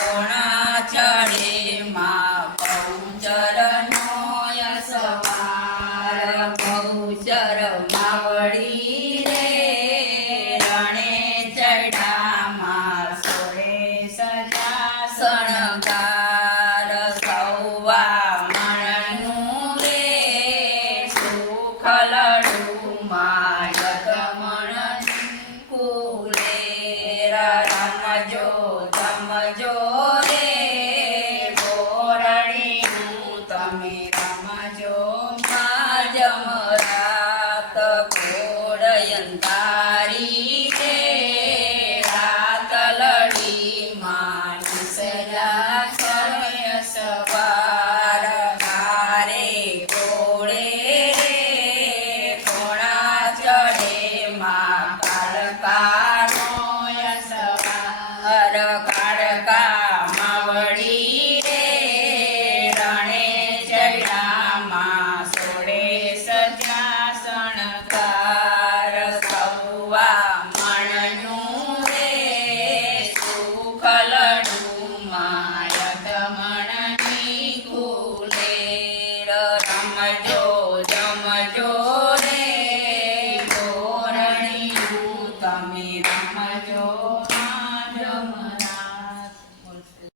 કોણા ચડે માં બહુચરનો યસવાર બહુચર માવડી રે રણે ચડામાં સોળે સજા શણગાર સૌવા મણનું રે સુખલડુમાં યગમણ કુલે રમજો જમજો રે ગોરડીનું તમે રમજો માં જમરાત ઘોડયંતારી રે રાત લડી માં નિસલા